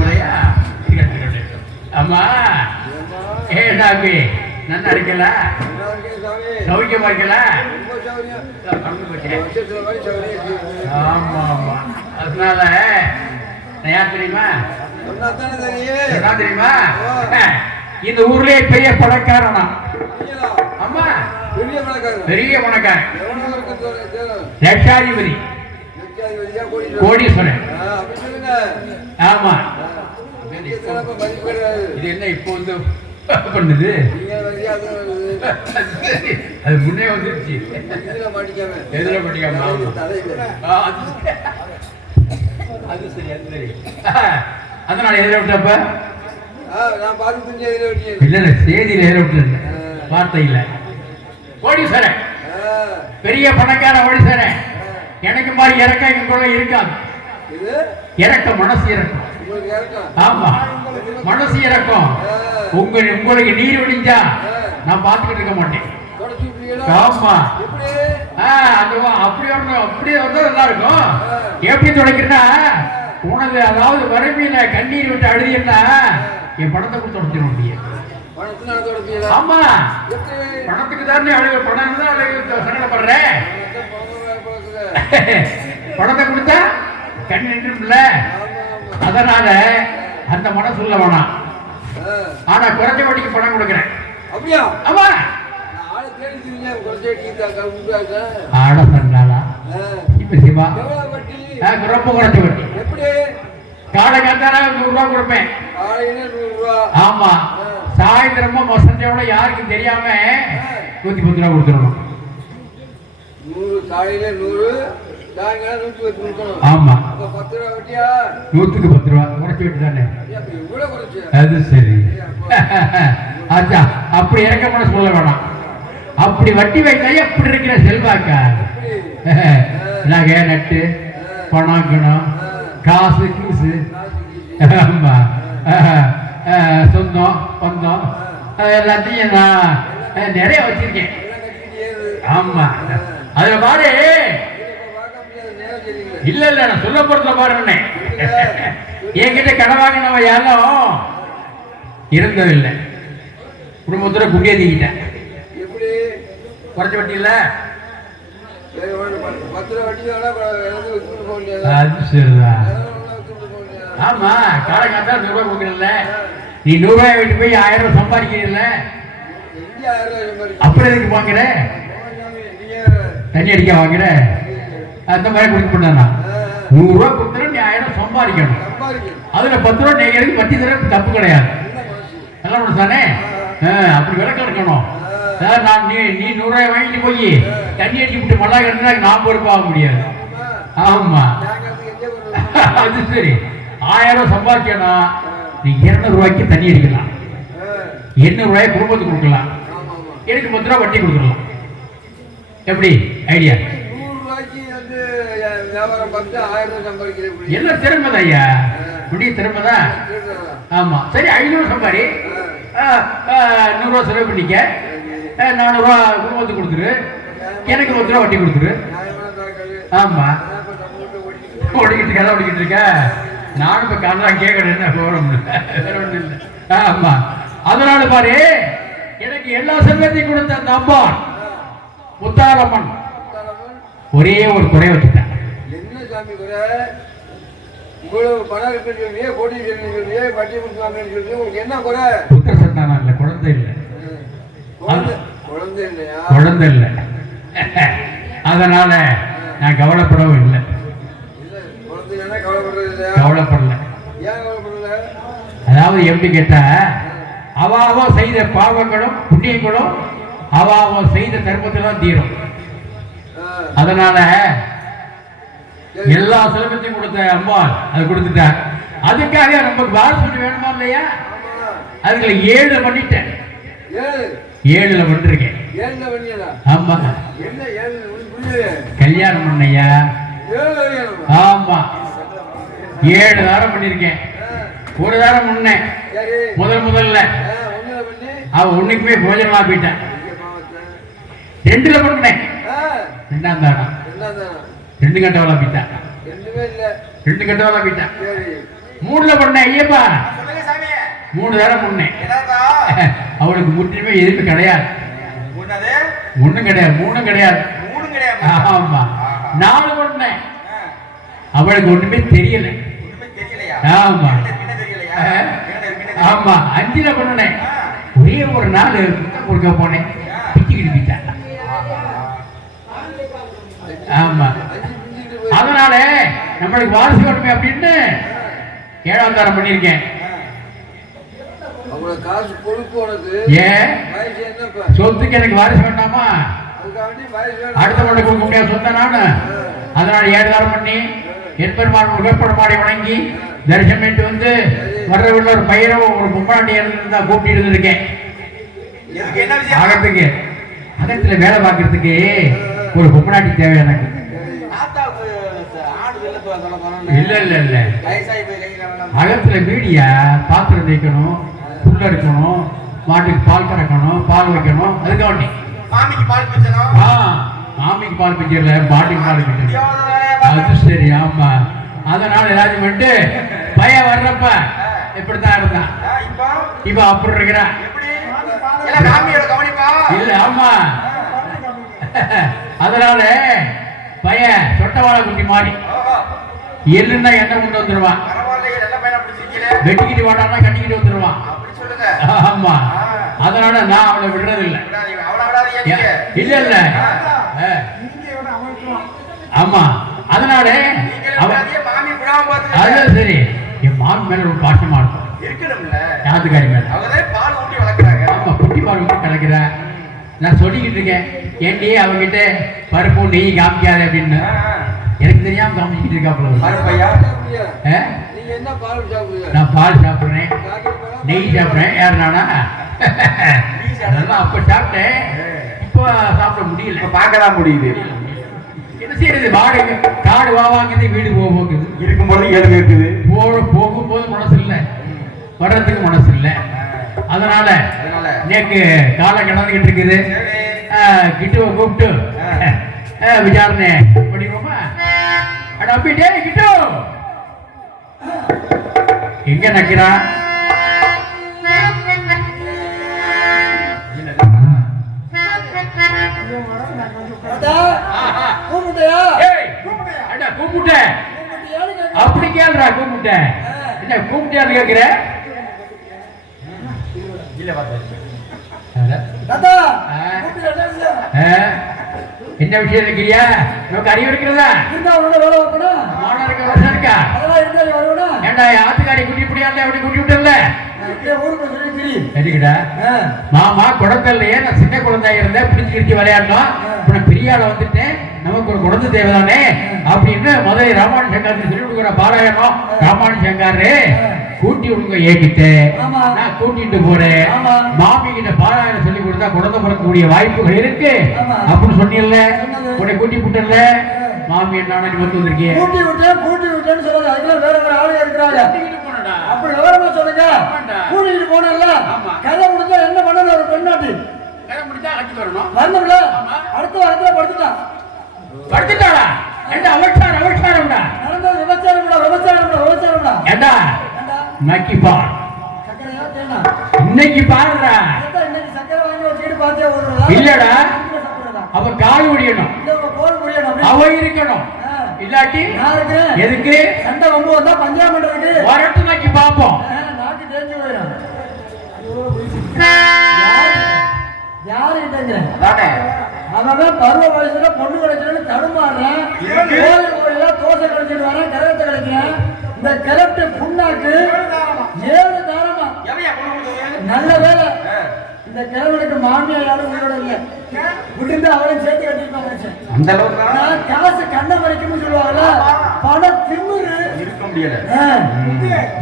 முறையா அம்மா ஏ சாமி நல்லா இருக்கல சௌக்கியமா இருக்கல ஆமா ஆமா அதனால நான் யார் தெரியுமா தெரியுமா இந்த ஊர்லயே பெரிய பணக்காரனா ஆமா பெரிய பணக்காரன் லட்சாதிபதி கோடீஸ்வரன் ஆமா இது என்ன இப்போ வந்து பண்ணுது அது முன்னே வந்துருச்சு எதுல மாட்டிக்காம அது சரி அது சரி அதனால எதிர விட்டப்ப இல்ல இல்ல செய்தியில எதிர விட்டு வார்த்தை இல்ல கோடீஸ்வரன் பெரிய பணக்கார கோடீஸ்வரன் எனக்கு மாதிரி இறக்கம் எங்களுக்குள்ள இருக்காது இறக்க மனசு இறக்கம் ஆமா மனசு இறக்கம் உங்களுக்கு நீர் ஒடிஞ்சா நான் பார்த்துக்கிட்டு இருக்க மாட்டேன் ஆமா அப்படி அப்படியே வந்து நல்லா இருக்கும் எப்படி துடைக்கிறா உனக்கு அதாவது வறுமையில கண்ணீர் விட்டு அழுதினா என் பணத்தை கொடுத்து தொடச்சிட முடியும் ஆமா பணத்துக்கு தானே அழுக பணம் தான் அழுக சங்கடப்படுறேன் பணத்தை கொடுத்தா கண் நின்றுல அதனால அந்த மனசு உள்ள வேணாம் ஆனா குறைஞ்ச வட்டிக்கு பணம் கொடுக்குறேன் அப்படியா ஆமா ஆட சொன்னாலா இப்ப சிவா ரொம்ப குறைச்ச வட்டி காலை காத்தால 100 ரூபா கொடுப்பேன் ஆமா சாயந்தரமா மசஞ்சோட யாருக்கும் தெரியாம 110 ரூபா கொடுத்துடணும் ஆமா 100க்கு 10 ரூபா குறைச்சு விட்டு தானே அது சரி அச்சா அப்படி இறக்க மனசு சொல்ல வேணாம் அப்படி வட்டி வைத்தா எப்படி இருக்கிற செல்வாக்கா நகை நட்டு பணம் கணம் காசு கீசு ஆமா சொந்தம் பந்தம் எல்லாத்தையும் நான் நிறைய வச்சிருக்கேன் ஆமா அதுல பாரு இல்ல இல்ல நான் சொல்ல போறதுல பாருங்க என்கிட்ட கடன் வாங்கினவன் யாரும் இருந்ததில்லை குடும்பத்துல குடியேறிக்கிட்டேன் குறைச்ச வட்டி இல்ல அது சரிதான் ஆமா காலங்காத்தா 100 ரூபாய் கொடுக்கல நீ 100 ரூபாய் விட்டு போய் 1000 ரூபாய் சம்பாதிக்கிறீல்ல அப்புறம் எதுக்கு வாங்குற தண்ணி அடிக்க வாங்குற அந்த மாதிரி கொடுக்க பண்ணா 100 ரூபாய் கொடுத்தா நீ 1000 ரூபாய் சம்பாதிக்கணும் அதுல 10 ரூபாய் நீங்க வட்டி தர தப்பு கிடையாது நல்லா தானே அப்படி விளக்கம் இருக்கணும் நான் நீ 100 ரூபாய் வாங்கிட்டு போய் தண்ணி அடிச்சு விட்டு மழை கட்டினா நான் பொறுப்பாக முடியாது ஆமா அது சரி 1000 ரூபாய் சம்பாதிக்கணும் நீ 200 ரூபாய்க்கு தண்ணி அடிக்கலாம் 800 ரூபாய் குடும்பத்துக்கு கொடுக்கலாம் எனக்கு 10 ரூபாய் வட்டி கொடுக்கலாம் எப்படி ஐடியா என்ன திறமைதான் ஐயா முடிய திறமைதான் ஆமா சரி 500 சம்பாரி 100 ரூபாய் செலவு பண்ணிக்க 400 ரூபாய் குடும்பத்துக்கு கொடுத்துரு எனக்கு 10 ரூபாய் வட்டி கொடுத்துரு ஆமா ஓடிக்கிட்டு கதை ஓடிக்கிட்டு இருக்க நானும் இப்ப கதான் கேட்கணும் என்ன போறோம் வேற ஒண்ணும் இல்லை ஆமா அதனால பாரு எனக்கு எல்லா செல்வத்தையும் கொடுத்த அந்த அம்மா முத்தாரம்மன் ஒரே ஒரு குறை வச்சுட்டேன் என்ன சாமி குறை இவ்வளவு பணம் இருக்கு கோடி வட்டி கொடுத்து உங்களுக்கு என்ன குறை புத்திர சந்தானம் இல்லை குழந்தை இல்லை குழந்தை இல்லையா குழந்தை இல்லை அதனால நான் கவலைப்படவும் இல்லை கவலைப்படல அதாவது எப்படி கேட்டா அவ செய்த பாவங்களும் புண்ணியங்களும் அவ செய்த தர்மத்தில்தான் தீரும் அதனால எல்லா செல்வத்தையும் கொடுத்த அம்மா அது கொடுத்துட்டா அதுக்காக நமக்கு வாரசு வேணுமா இல்லையா அதுல 7 பண்ணிட்டேன் 7ல பண்ணிருக்கேன் ஆமா கல்யாணம் பண்ணையா ஆமா 7 தாரம் பண்ணிருக்கேன் ஒரு தாரம் முன்னேன் முதல்ல அவ ஒண்ணுக்குமே போஜனமா போயிட்டேன் 2ல பண்ணேன் 2ஆம் தாரம் 2 கட்டவளா போயிட்டான் 2 கட்டவளா போயிட்டான் மூணுல பண்ணேன் ஐயப்பா. சொல்லுங்க சாமி. 3 தடவை முன்னேன். அவளுக்கு முற்றிலுமே எதுவுமே கிடையாது. ஒண்ணும் கிடையாது, 3 கிடையாது. ஆமா 4 பண்ணேன். அவளுக்கு ஒண்ணுமே தெரியல. ஆமா ஆமா 5ல பண்ணேன். ஒரே ஒரு நாள் கொடுக்க போனேன், பிச்சுக்கிட்டு பிச்சான். ஆமா அதனால நம்மளுக்கு வாரிசு வேணுமே அப்படின்னு 7ஆம் தரம் பண்ணிருக்கேன். சொத்துக்கு எனக்கு வாரிசு வேண்டாமா? அடுத்த கொண்டு கொடுக்க முடியாது சொந்த நானு. அதனால 7 தரம் பண்ணி எம்பெருமான் முகப்பெருமானை வணங்கி தரிசனம் பண்ணிட்டு வந்து வர்றவுள்ள ஒரு பையனோ ஒரு பொம்மாண்டி இருந்தா கூப்பிட்டு இருந்திருக்கேன். அகத்துக்கு அகத்துல வேலை பார்க்கறதுக்கு ஒரு பொம்மாண்டி தேவை எனக்கு. இல்ல இல்ல இல்ல அகத்துல மீடியா பாத்திரம் தேய்க்கணும், புல்ல இருக்கணும், மாட்டுக்கு பால் கறக்கணும், பால் வைக்கணும். அதுக்காக மாமிக்கு பால் பிச்சணும். மாமிக்கு பால் பிச்சல மாட்டுக்கு பால் பிச்சணும். அது சரி. ஆமா அதனால ஏதாச்சும் பண்ணிட்டு பையன் வர்றப்ப இப்படித்தான் இருந்தான். இப்ப அப்படி இருக்கிறான். இல்ல ஆமா அதனால பையன் சொட்டவாழை குட்டி மாறி எள்ளுன்னா எண்ணெய் கொண்டு வந்துருவான். வெட்டிக்கிட்டு வாடான்னா கட்டிக்கிட்டு வந்துருவான். ஆமா அதனால நான் அவளை விடுறது இல்லை. இல்ல இல்ல ஆமா அதனால அதான் சரி. என் மாமி மேல ஒரு பாசமா இருக்கும். யாத்துக்காரி மேல ஆமா குட்டி பால் ஊட்டி கலக்கிற. நான் சொல்லிக்கிட்டு இருக்கேன், ஏன்டி அவங்கிட்ட பருப்பு நெய் காமிக்காத அப்படின்னு. எனக்கு தெரியாம காமிச்சிட்டு இருக்காப்புல. நான் பால் சாப்பிடுறேன், நெய் சாப்பிடுறேன். யார் நானா? அதெல்லாம் அப்ப சாப்பிட்டேன், இப்ப சாப்பிட முடியல. பார்க்கதான் முடியுது. என்ன செய்யறது? வாடகை காடு வாங்குது, வீடு போகுது. இருக்கும்போது ஏழு இருக்குது, போகும்போது மனசு இல்லை, வர்றதுக்கு மனசு இல்லை. அதனால நேக்கு காலம் கிடந்துகிட்டு இருக்குது. கிட்டுவை கூப்பிட்டு விசாரணை பண்ணிடுவோமா? அட அப்படி டே கிட்டு எங்க நக்கிறான்? கூப்பிட்ட அப்படி கேள்றா. கூப்பிட்ட என்ன கூப்பிட்டியான்னு கேட்கிற? என்ன விஷயம் இருக்கிறியா? நமக்கு அறிவு இருக்கிறதா? ஏண்டா ஆத்துக்காரி குட்டி இப்படியா அப்படி குட்டி விட்டல சரிங்கடா. மாமா குழந்தையே, நான் சின்ன குழந்தையா இருந்தேன், பிடிச்சு கிடிச்சு விளையாடணும். இப்ப பிரியால வந்துட்டேன், நமக்கு ஒரு குழந்தை தேவைதானே அப்படின்னு மதுரை ராமானு சங்காரத்தை சொல்லி கொடுக்குற பாராயணம். ராமானு சங்காரு கூட்டி விடுங்க ஏகிட்டு நான் கூட்டிட்டு போறேன். மாமி கிட்ட பாராயணம் சொல்லி கொடுத்தா குழந்தை பிறக்கக்கூடிய வாய்ப்புகள் இருக்கு அப்படின்னு சொன்னீங்கல்ல. உன்னை கூட்டி விட்டுல மாமி என்ன வந்து வந்திருக்கீங்க? கூட்டி விட்டேன்னு சொல்லுங்க. அதுக்குள்ள வேற வேற ஆளு இருக்கிறாங்க. அப்படி விவரமா சொல்லுங்க. கூட்டிட்டு போனல கதை முடிஞ்சா என்ன பண்ணணும்? ஒரு பெண்ணாட்டி கதை முடிஞ்சா கட்டி வரணும். வரணும்ல. அடுத்த வாரத்துல படுத்துட்டாளா? ஏண்டா அவச்சாரம்டா. நடந்தது விபச்சாரம்டா. ஏண்டா நக்கி பார். சக்கரையா தேனா இன்னைக்கு பாருடா. இன்னைக்கு சக்கரை வாங்கி வச்சிட்டு பாத்தே ஓடுறா. இல்லடா அவ கால் முடியணும், அவ இருக்கணும். இல்லாட்டி எதுக்கு சண்டை வம்பு வந்தா பஞ்சாயத்து வரட்டு நாக்கி பாப்போம். நாக்கு தேஞ்சு போயிடும். யாரு அவன் பருவ வயசுல பொண்ணு கிடைச்சதுன்னு தடுமாறுறான். கோயில தோசை கிடைச்சிட்டு வரேன், கிரகத்தை கிடைக்கிறேன். இந்த கிரட்டு புண்ணாக்கு 7 தாரமா. நல்ல வேலை இந்த கிழவனுக்கு மாமியா யாரும் உங்களோட இல்ல, விட்டு அவளையும் சேர்த்து கட்டிருப்பாங்க. அந்த அளவுக்கு காசு கண்ண வரைக்கும் சொல்லுவாங்கல்ல, பணம் திமுரு இருக்க முடியல.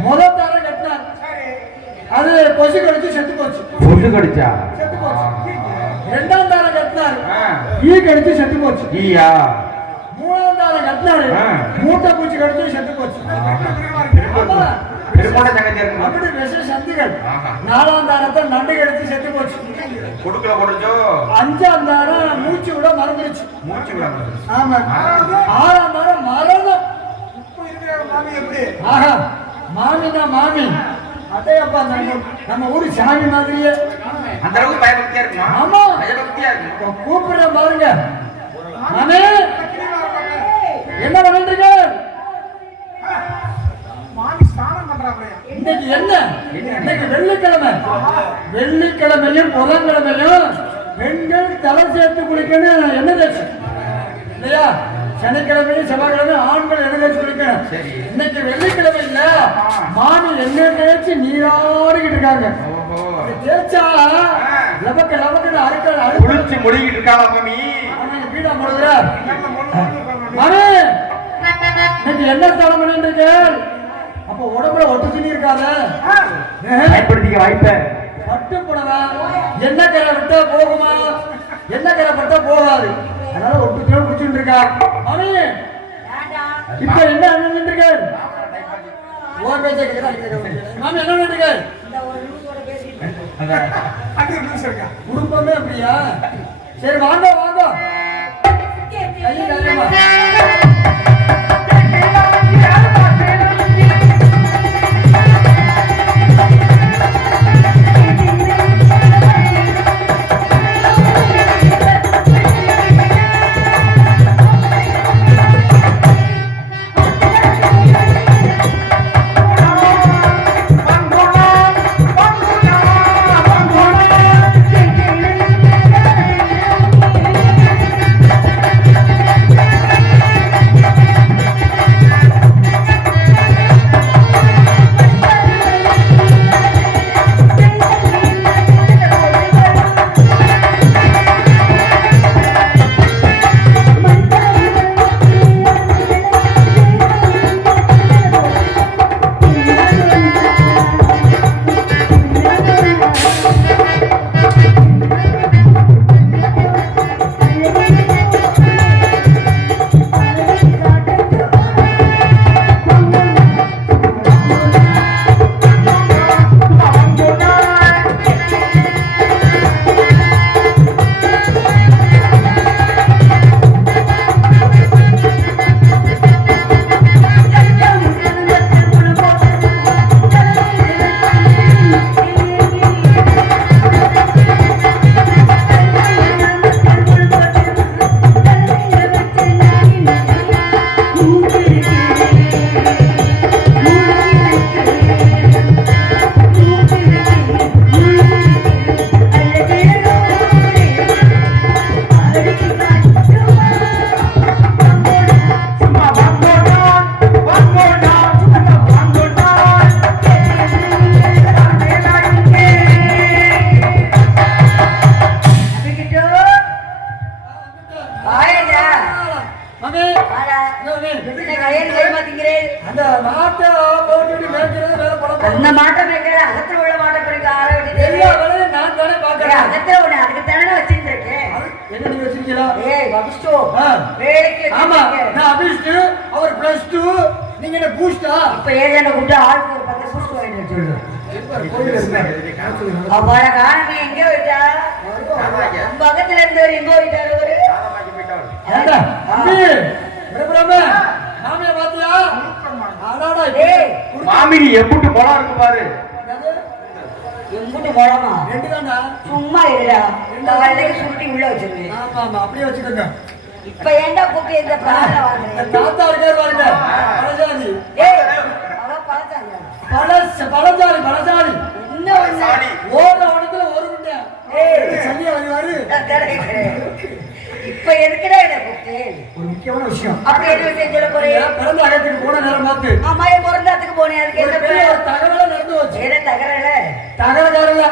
முதல் தாரம் கட்டினார், அது கொசு கடிச்சு செத்து போச்சு. கொசு கடிச்சா செத்து போச்சு. 2ஆம் தாரம் கட்டினார், ஈ கடிச்சு செத்து போச்சு. ஈயா 3ஆம் தாரம் கட்டினாரு, மூட்டை பூச்சி கடிச்சு செத்து போச்சு. அப்படி விஷ சந்திகள். 4ஆம் தாரத்தை நண்டு கடிச்சு செத்து போச்சு. 5ஆம் தாரம் மூச்சு விட மறந்துருச்சு. ஆமா 6ஆம் தாரம் மரணம். ஆஹா மாமினா மாமி அதையப்பா நம்ம ஊரு சாமி மாதிரியே அந்த அளவுக்கு பயபக்தியா இருக்குமா? ஆமா பயபக்தியா இருக்கு. கூப்பிடுறேன் பாருங்க. மாமே என்ன பண்ணிட்டு இன்னைக்கு என்ன? இன்னைக்கு வெள்ளிக்கிழமை. வெள்ளிக்கிழமையும் புதன்கிழமையும் பெண்கள் தலை சேர்த்து குளிக்கணும். என்ன தேய்ச்சி இல்லையா? சனிக்கிழமையும் செவ்வாய்க்கிழமையும் ஆண்கள் என்ன தேய்ச்சி குளிக்கணும். இன்னைக்கு வெள்ளிக்கிழமை இல்ல, மாமி என்ன தேய்ச்சி நீராடிக்கிட்டு இருக்காங்க. தேய்ச்சா லபக்க லபக்க அறுக்க குளிச்சு முடிக்கிட்டு இருக்காளா மாமி? வீடா முழுதுற மாமி இன்னைக்கு என்ன ஸ்நானம் பண்ணிட்டு இருக்க? அப்ப உடம்புல ஒட்டு துணி இருக்காத பயன்படுத்திக்க வாய்ப்ப பட்டு புடவை என்ன கரை விட்டா போகுமா? என்ன கரை பட்டா போகாது. அதனால ஒட்டு துணி குடிச்சுட்டு இருக்கா. மாமி இப்ப என்ன பண்ணிட்டு இருக்க? ஓர் பேச்ச மாமி என்ன பண்ணிட்டு இருக்க? குடும்பமே அப்படியா? சரி வாங்க வாங்க கையை காரியமா அந்த மாட்டை மேய்க்கிற அகத்துல உள்ள மாட்டை பிறகு ஆரம்பிச்சு எல்லா வேலையும் நான் தானே பாக்குறேன். அகத்துல உள்ள அதுக்கு தானே வச்சிட்டு இருக்கேன். என்ன நீங்க வச்சிருக்கீங்களா? ஏய் வபிஷ்டு வேலைக்கு ஆமா நான் அபிஷ்டு அவர் +2 நீங்க என்ன பூஸ்டா? இப்ப ஏஜென்ட் கூட்ட ஆளுக்கு ஒரு 10 பூஸ்ட் வாங்கி வச்சிருக்கோம். அவள காணமே எங்க விட்டா? நம்ம அகத்துல இருந்தவர் எங்க போயிட்டாரு அவரு? ஏண்டா அம்பி பிரபரமே மாமியா பாத்தியா? ஆடாடா ஏய் மாமி எம்புட்டு போலா இருக்கு பாரு. எம்புட்டு போலாமா? ரெண்டு தான்டா. சும்மா இருடா. காலையில சுருட்டி உள்ள வச்சிருக்கேன். ஆமா ஆமா அப்படியே வச்சுக்கோங்க. இப்ப ஏண்டா கூட்டி இந்த பிராண வாங்குறீங்க? தாத்தா இருக்காரு பாருங்க. பலசாலி. ஏய் அவ பலசாலியா? பலசாலி. என்ன ஒண்ணு? ஓட உடத்துல ஒரு முட்டை. ஏய் சரியா வருவாரு. இப்ப எதுக்குடா இத கூட்டி? ஒரு முக்கியமான விஷயம். அப்படி என்ன விஷயம் சொல்ல போறீங்க? பிறந்த அகத்துக்கு போன நேரம் பார்த்து. ஆமா என் பிறந்தாத்துக்கு போனேன். அதுக்கு என்ன பெரிய ஒரு தகவல நடந்து வச்சு. ஏதோ தகரல? தகரல.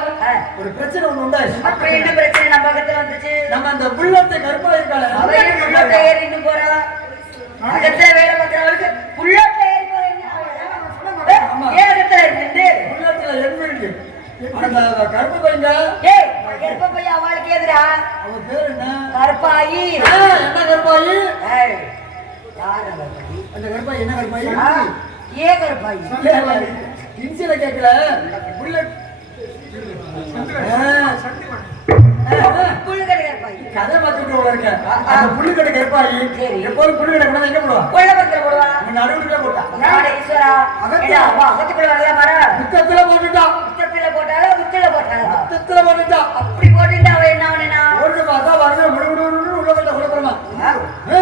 ஒரு பிரச்சனை ஒண்ணு உண்டாச்சு. அப்ப என்ன பிரச்சனை நம்ம பக்கத்துல வந்துச்சு? நம்ம அந்த புள்ளத்தை கற்பா இருக்காளே. அவன் புள்ளத்தை ஏறிட்டு போறா. அகத்துல வேலை பார்க்கறவளுக்கு புள்ளத்தை ஏறி போறீங்க. ஏன் அகத்துல இருந்து? புள்ளத்துல என்வில்டு. அந்த கருப்பு பையங்க. ஏய் கருப்ப பையன் அவளுக்கு எதிரா? அவ பேர் என்ன? கருப்பாயி. என்ன கருப்பாயி? ஏய் யார் கருப்பாயி? அந்த கருப்பாயி என்ன கருப்பாயி? ஏ கருப்பாயி. இன்சில கேக்கல. புல்லட் புள்ளகட கருப்பாயி கதை பார்த்துட்டு உள்ள இருக்க அந்த புள்ளிக்கடை கருப்பாயி சரி. எப்போதும் புள்ளிக்கடை கொண்டு எங்க போடுவா கொள்ளபத்திர போடுவா நடுவுல போட்டா நாட ஈஸ்வரா அகத்தியா? அகத்துக்குள்ள வரல மர முத்தத்துல போட்டுட்டா முத்தத்துல போட்டாலோ முத்துல போட்டாலோ முத்தத்துல போட்டுட்டா அப்படி போட்டுட்டு அவ என்ன பண்ணா ஓடுது பார்த்தா வருது விடுவிடு உள்ள போயிட்டா குழப்பமா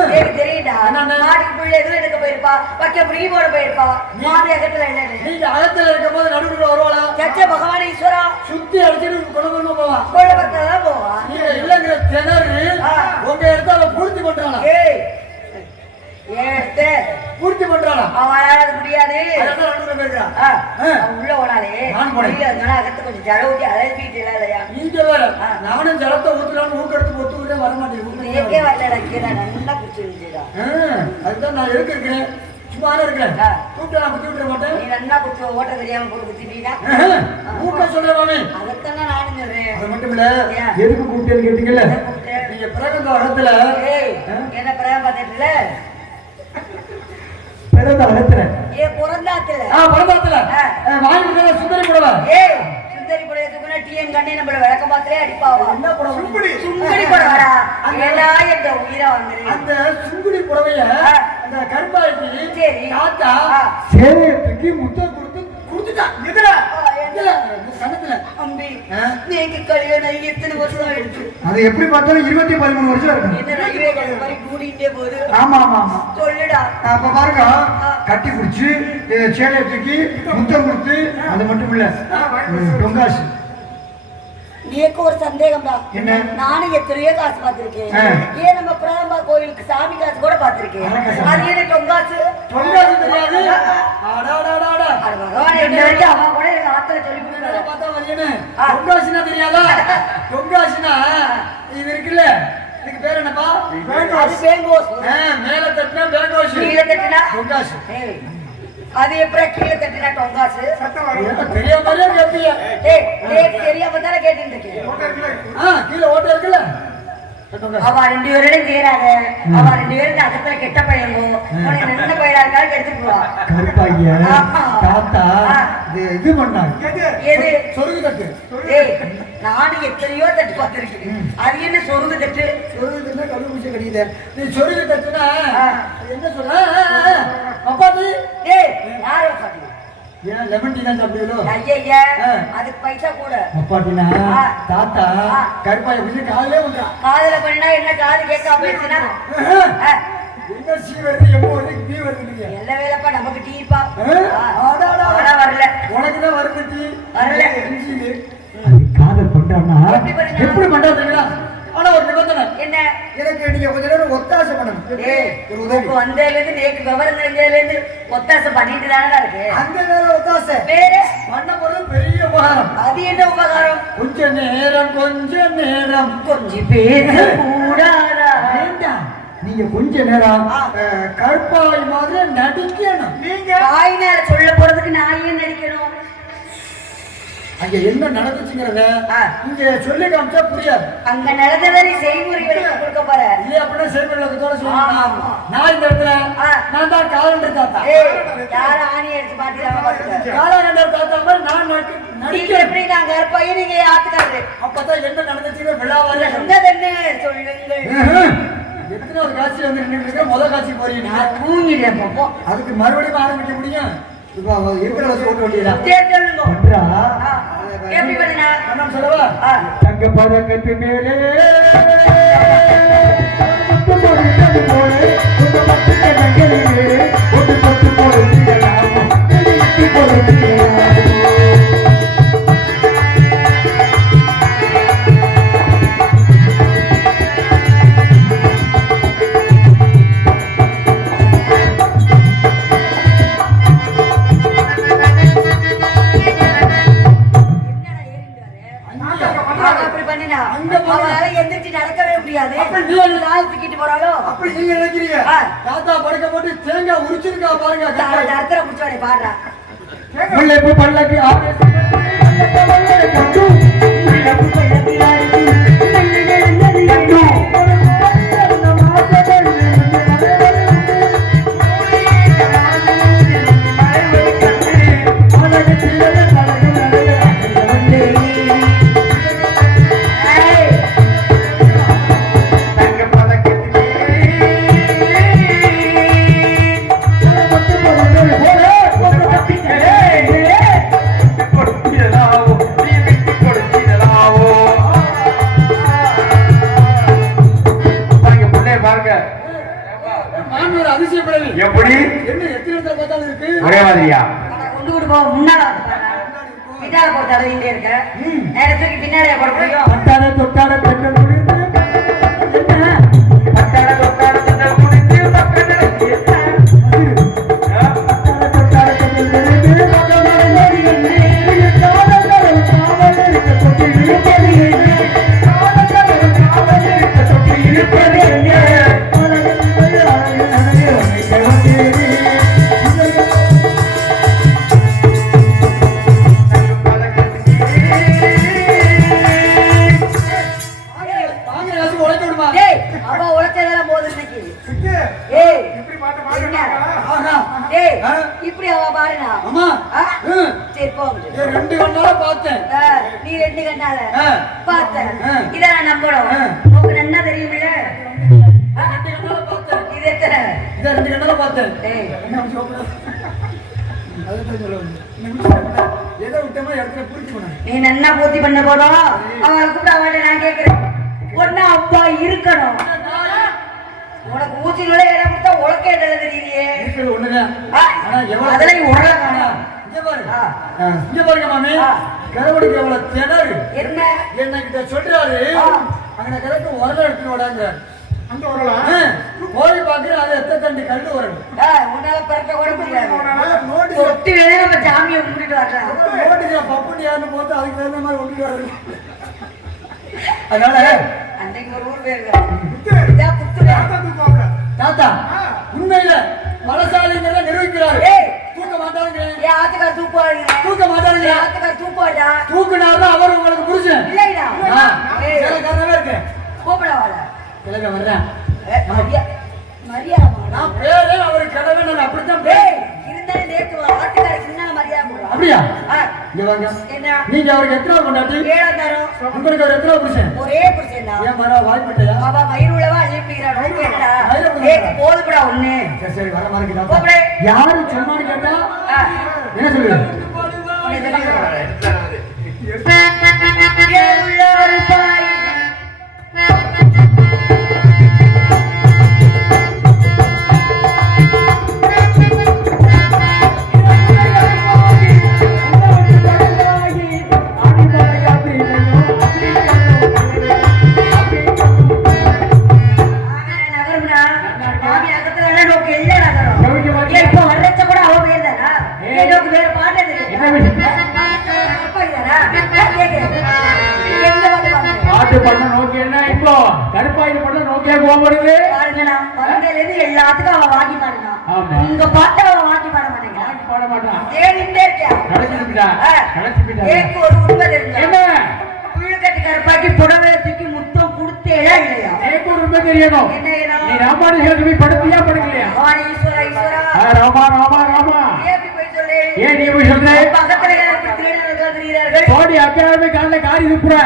எனக்கு தெரியுதா மாட்டுக்கு புள்ள எதுவும் எடுக்க போயிருப்பா வைக்க புடி போட போயிருப்பா மாடு அகத்துல என்ன நீங்க அகத்துல இருக்கும் போது நடுவுல வருவாளா சச்ச பகவான் ஈஸ்வரா சுத்தி அடிச்சுட்டு குணமா போவா கொள்ளபத்திர தான் போவா நீங்க இல்லங்கிற திணறு உங்க இடத்துல பூர்த்தி பண்றாளா ஏய் ஏத்து பூர்த்தி பண்றாளா அவளால அது முடியாது அதான் நடுவுல போயிருக்கா அவன் உள்ள போனாலே நான் போனேன். வெளியில வந்தாலும் அகத்து கொஞ்சம் ஜட ஊத்தி அழைச்சிட்டு இல்லையா நீங்க வேற நானும் ஜலத்தை ஊத்துறான்னு ஊக்கெடுத்து ஒத்துக்கிட்டே வர ஏக்கே மாட்டேன் வரல கீரை நல்லா குடிச்சிருந்துடா அதுதான் நான் எதுக்கு இருக்கிறேன் சும்மா இருக்கிறேன் ஆ. கூப்பிட்டு நான் குத்தி விட்டுற மாட்டேன் நீ நல்லா குடிச்சு ஓட்ட தெரியாம போட்டு குத்திட்டீங்கன்னா ஊக்க சொல்ல மாமி அதைத்தானே நானும் சொல்றேன் அது மட்டும் இல்ல ஏன்? எதுக்கு கூப்பிட்டேன்னு கேட்டீங்கல்ல எதை கூப்பிட்டு? நீங்க பிறந்த இடத்துல ஏய் என்ன பிரேம் பார்த்துட்டுல பிறந்த இடத்துல ஏ பிறந்தாத்துல பிறந்தாத்துல வாங்கி சுந்தரி போடவா ஏய் சுந்தரி படையத்துக்குன்னா டிஎம் கண்ணே நம்மள விளக்க மாத்திரே அடிப்பாவா என்ன புடவை சுந்தரி படவாடா ஏடா என்ற உயிரை வாங்குறேன் அந்த சுங்குடி புடவைய அந்த கருப்பாய்க்கு சரி. தாத்தா ஆ. சேவையத்துக்கு முத்தம் கொடுத்து கொடுத்துட்டான் எதுல எதுல? கணத்துல அம்பி நீக்கு கல்யாணம் எத்தனை வருஷம் ஆயிடுச்சு அது எப்படி பார்த்தாலும் 20-13 வருஷம் இருக்கும் என்ன ரயில்வே கேஸ் மாதிரி கூடிட்டே போகுது ஆமா ஆமா ஆமா சொல்லுடா அப்ப பாருங்க கட்டி குடிச்சு சேலையை தூக்கி முத்தம் கொடுத்து அது மட்டும் இல்ல டொங்காசு நீக்கு ஒரு சந்தேகம்டா என்ன? நானும் எத்தனையோ காசு பார்த்திருக்கேன் ஆ. ஏன் நம்ம பிரதம்பா கோயிலுக்கு சாமி காசு கூட பார்த்திருக்கேன் அது என்ன டொங்காசு டொங்காசு தெரியாது அடாடாடாடா அட பகவான் என்ன வரைக்கும் அவன் கூட எனக்கு ஆத்திர சொல்லி கொடுத்தாரு. பார்த்தா வலியனே டொங்காசுனா தெரியாதா டொங்காசுனா இது இருக்குல்ல இதுக்கு பேர் என்னப்பா அது பேங்கோஸ் மேல தட்டினா பேங்கோஸ் கீழே தட்டினா டொங்காசு ஏய், அது எப்படி கீழே தட்டினா டொங்காசு தெரிய மாதிரியே கேட்பீங்க ஏய் நேத்து தெரியாம தானே கேட்டுட்டு இருக்கேன் கீழே ஓட்ட இருக்குல்ல டொங்காசு அவ 2 பேரும் சேராத அவ 2 பேரும் அகத்துல கெட்ட பையனோ உனக்கு நல்ல பையனா இருக்காலும் கெடுத்துக்குவா கருப்பாய்ய ஆமா. தாத்தா ஆ. இது பண்ணாங்க எது சொருகு தட்டு ஏய் நானும் எத்தனையோ தட்டு பார்த்திருக்கேன் அது என்ன சொருகு தட்டு சொருகு தட்டுனா கல்லு பூச்சி கடியில நீ சொருகு தட்டுனா ஆ. அது என்ன சொல்ற அப்பாட்டி ஏய் யாரோ பாட்டி ஏன் லெமன் டீ தான் சாப்பிடுவீங்களோ ஐயா ஆ. அதுக்கு பைசா கூட அப்பாட்டினா ஆ. தாத்தா ஆ. கருப்பாய பிடிச்சி காலையிலே வந்துடா காதுல பண்ணினா என்ன காது கேட்காம போயிடுச்சுன்னா என்ன சி வருது எம்மோ வருது பி வருது எல்லா வேலைப்பா நமக்கு டீப்பா ஆடாடா வரல உனக்கு தான் வருது டீ வரல. காதல் பண்றான்னா எப்படி பண்றான்? எப்படி பண்றாங்களா ஆனா ஒரு நிபந்தனை என்ன எனக்கு நீங்க கொஞ்ச நேரம் ஒத்தாசை பண்ணணும் ஏய் ஒரு உதவி இப்போ வந்ததுல இருந்து நேக்கு விவரம் தெரிஞ்சதுல இருந்து ஒத்தாசை பண்ணிட்டு தானடா இருக்கு அந்த வேலை ஒத்தாசை வேற பண்ண போறது பெரிய உபகாரம் அது என்ன உபகாரம் கொஞ்ச நேரம் கொஞ்சம் பேச கூடாதா வேண்டாம் நீங்க கொஞ்ச நேரம் கருப்பாய் மாதிரி நடிக்கணும் நீங்க வாய் நேர சொல்ல போறதுக்கு நான் ஏன் நடிக்கணும் அங்க என்ன நடந்துச்சுங்கிறத இங்க சொல்லி காமிச்சா புரியாது அங்க நடந்ததை செய்முறைகளுக்கு கொடுக்க போற இல்லையா அப்படின்னா செய்முறைகளோட ஆமா, ஆமா. நான் இந்த இடத்துல நான் தான் காலண்டர் தாத்தா ஏய் யார ஆணி அடிச்சு மாட்டிடாம பாத்துக்க காலண்டர் தாத்தா மாதிரி நான் நீங்க நடிக்கிறேன் எப்படி நாங்க இருப்பையும் நீங்க ஆத்துக்காரு அப்பதான் என்ன நடந்துச்சுன்னு விழாவாரியா நடந்ததுன்னு சொல்லுங்கள் எத்தனை ஒரு காட்சி வந்து நின்றுட்டு இருக்க முத காட்சி போறீங்க நான் தூங்கிட்டேன் பாப்போம் அதுக்கு மறுபடியும் ஆரம்பிக்க முடியும் இப்போ இருக்கிற வச்சு ஓட்ட வேண்டியதா சரி சொல்லுங்க பண்றா எப்படி பண்ணினா என்ன சொல்லவா தங்க பதக்கத்து மேலே முத்து போடுறது போலே உங்க மத்திய நங்கலிலே ஒட்டு தொட்டு போடுறீங்களாமோ எழுதி போடுறீங்களாமோ அவளால எந்திரிச்சு நடக்கவே முடியாது நாள் தூக்கிட்டு போறாளோ அப்படி நீங்க நினைக்கிறீங்க தாத்தா படுக்க போட்டு தேங்காய் உரிச்சிருக்கா பாருங்க நடத்துற முடிச்சோடே பாடுறா முல்லைப்பூ பல்லக்கு பின்னால போட்டு தடவிட்டே இருக்க நேரம் தூக்கி பின்னாடியே போட முடியும் தொட்டாட தொட்டாட பெண்கள் குடித்து என்ன பட்டாட தொட்டாட தொட்டாட முடித்து பக்கம் நடத்தி தொட்டாட பெண்கள் குடித்து பக்கம் நடந்தது என்ன காதல் காவல் இருக்க தொட்டி இருப்பது என்ன காவல் இருக்க தொட்டி இருப்பது என்ன டேய் அவ உழைச்சதெல்லாம் போதும் இன்னைக்கு ஏய் இப்படி பாட்டு என்ன? பாடுறாங்க டேய் இப்படி அவ பாருனா அம்மா சரி போங்க ரெண்டு கண்ணால பார்த்தேன் நீ ரெண்டு கண்ணால ஆ. பார்த்த ஆ. இத நான் நம்பணும் ஆ. உங்களுக்கு என்ன தெரியுமில்ல ரெண்டு கண்ணால பார்த்தேன் இது எத்தனை இதை ரெண்டு கண்ணால பார்த்தேன் டேய் ஏதோ விட்டமா இடத்துல பூர்த்தி பண்ண நீ நன்னா பூர்த்தி பண்ண போறோம் அவளை கூப்பிட்டு அவள்கிட்ட நான் கேட்கிறேன் ஒன்னா அப்பா இருக்கணும் உனக்கு ஊத்தினோட இடம் கொடுத்தா உனக்கே இதெல்லாம் தெரியலையே இருக்கிறது ஒண்ணுதான் ஆ, ஆனா எவ்வளவு அதெல்லாம் உரல காணும் இங்க பாரு ஆ. இங்க பாருங்க மாமி ஆ. கரவடிக்கு எவ்வளவு திணறு என்ன என்ன கிட்ட சொல்றாரு ஆ. அங்க கிழக்கு உரல எடுத்துன்னு வராங்க அந்த வரலாம் போய் பாக்குறேன் அது எத்த தண்டி கண்டு வரணும் உன்னால பிறக்க கூட முடியாது நோட்டீஸ் தொட்டு வேணா நம்ம சாமியை கும்பிட்டு வரலாம் நோட்டீஸ் பப்புன்னு யாருன்னு போட்டு அதுக்கு தகுந்த மாதிரி கொண்டு வரணும் அதனால அன்னைக்கு ஒரு ஊர் பேரு இதான் புத்துரு. தாத்தா உண்மையில பலசாலிங்கிறத நிரூபிக்கிறாரு ஏய். தூக்க மாட்டாருங்க என் ஆத்துக்கார தூக்குவாங்க தூக்க மாட்டாருங்க என் ஆத்துக்கார தூக்குவாடா தூக்குனாருன்னா அவர் உங்களுக்கு புருஷன் இல்லைடா ஏய், சில காரணமே இருக்கு கூப்பிட வாழ கிழக்க வர்றேன் மரியாதை நான் பேரே அவர் கிழவே நான் அப்படித்தான் டேய் இருந்தாலும் நேத்து ஆட்டுக்காரருக்கு முன்னால மரியாதை கொடுறா. அப்படியா ஆ, இங்க வாங்க என்ன நீங்க அவருக்கு எத்தனை கொண்டாட்டி ஏழாம் தரம் உங்களுக்கு அவர் எத்தனை புருஷன் ஒரே புருஷன் தான் ஏன் மரா வாய்ப்பிட்டையா அவ மயிருள்ளவா அழிப்பிக்கிறான் கேட்டா மயிரு நேத்து போதுபடா ஒண்ணு சரி சரி வர மாதிரி இருக்குதா? கூப்பிடு. யாரு சொன்னான்னு கேட்டா ஆ, என்ன சொல்லுங்க உன்னை சொல்லிடுறேன். ஏழுள்ளாறு பாய். ஆகவே நகரும்னா, மாமி அகத்துல வேணா நோக்கு எல்லா நகரும். ஏன் இப்ப வர்றச்ச கூட அவ பேர் தானா? ஏன் நோக்கு வேற பாட்டு என்ன விஷயம்? அப்பா இதானா? நான் கேக்குறேன். எந்த பாட்டு பாடுறீங்க? பாட்டு பண்ண நோக்கி என்ன இப்போ கருப்பாயில் பண்ண நோக்கியா கோவம் வருது பாருங்கண்ணா, வந்ததுல இருந்து எல்லாத்துக்கும் அவ வாங்கி பாடுனா. ஆமா. உங்க பாட்டை அவ வாங்கி பாட மாட்டேங்கிறா. பாட மாட்டான் தேடிட்டே இருக்கியா? கடைச்சிருப்பிட்டா ஆ. கடைச்சிருப்பிட்டா எனக்கு ஒரு உண்மை தெரிஞ்சா. என்ன புழுக்கட்டு கருப்பாக்கி புடவையை தூக்கி முத்தம் கொடுத்தேடா இல்லையா? எனக்கு ஒரு உண்மை தெரியணும் என்ன ஏதோ? நீ ராமானுஜருக்கு போய் படுத்தியா படுக்கலையா பவானி ஈஸ்வரா, ஈஸ்வரா. ராமா ராமா ராமா ஏன் இப்படி போய் சொல்லு? ஏன் நீ போய் சொல்ற பக்கத்துல யாரும் இப்படி திருடர்கள் தெரிகிறார்கள்? கோடி அக்காவே காலைல காரி துப்புற